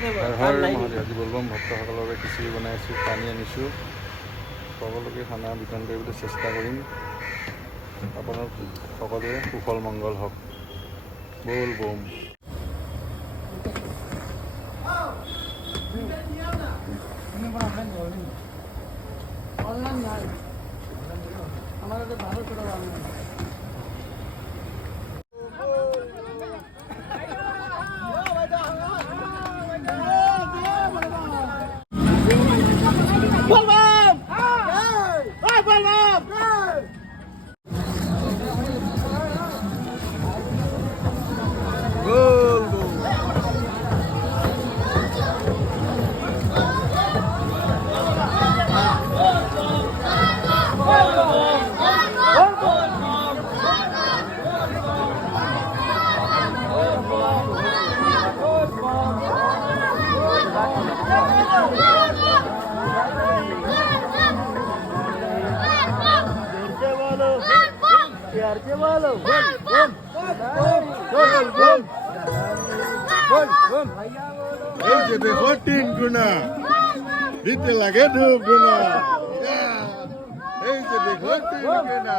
আজি বলবম ভক্তসকলৰ বাবে খিচিৰি বনাইছোঁ, পানী আনিছোঁ, সকলোকে খানা বিতৰণ কৰিবলৈ চেষ্টা কৰিম। আপোনাৰ সকলোৰে কুশল মংগল হওক। বল বম। এই যে দেখো 3 গুণা দিতে লাগে 2 গুণা। এই যে দেখো 3 গুণা।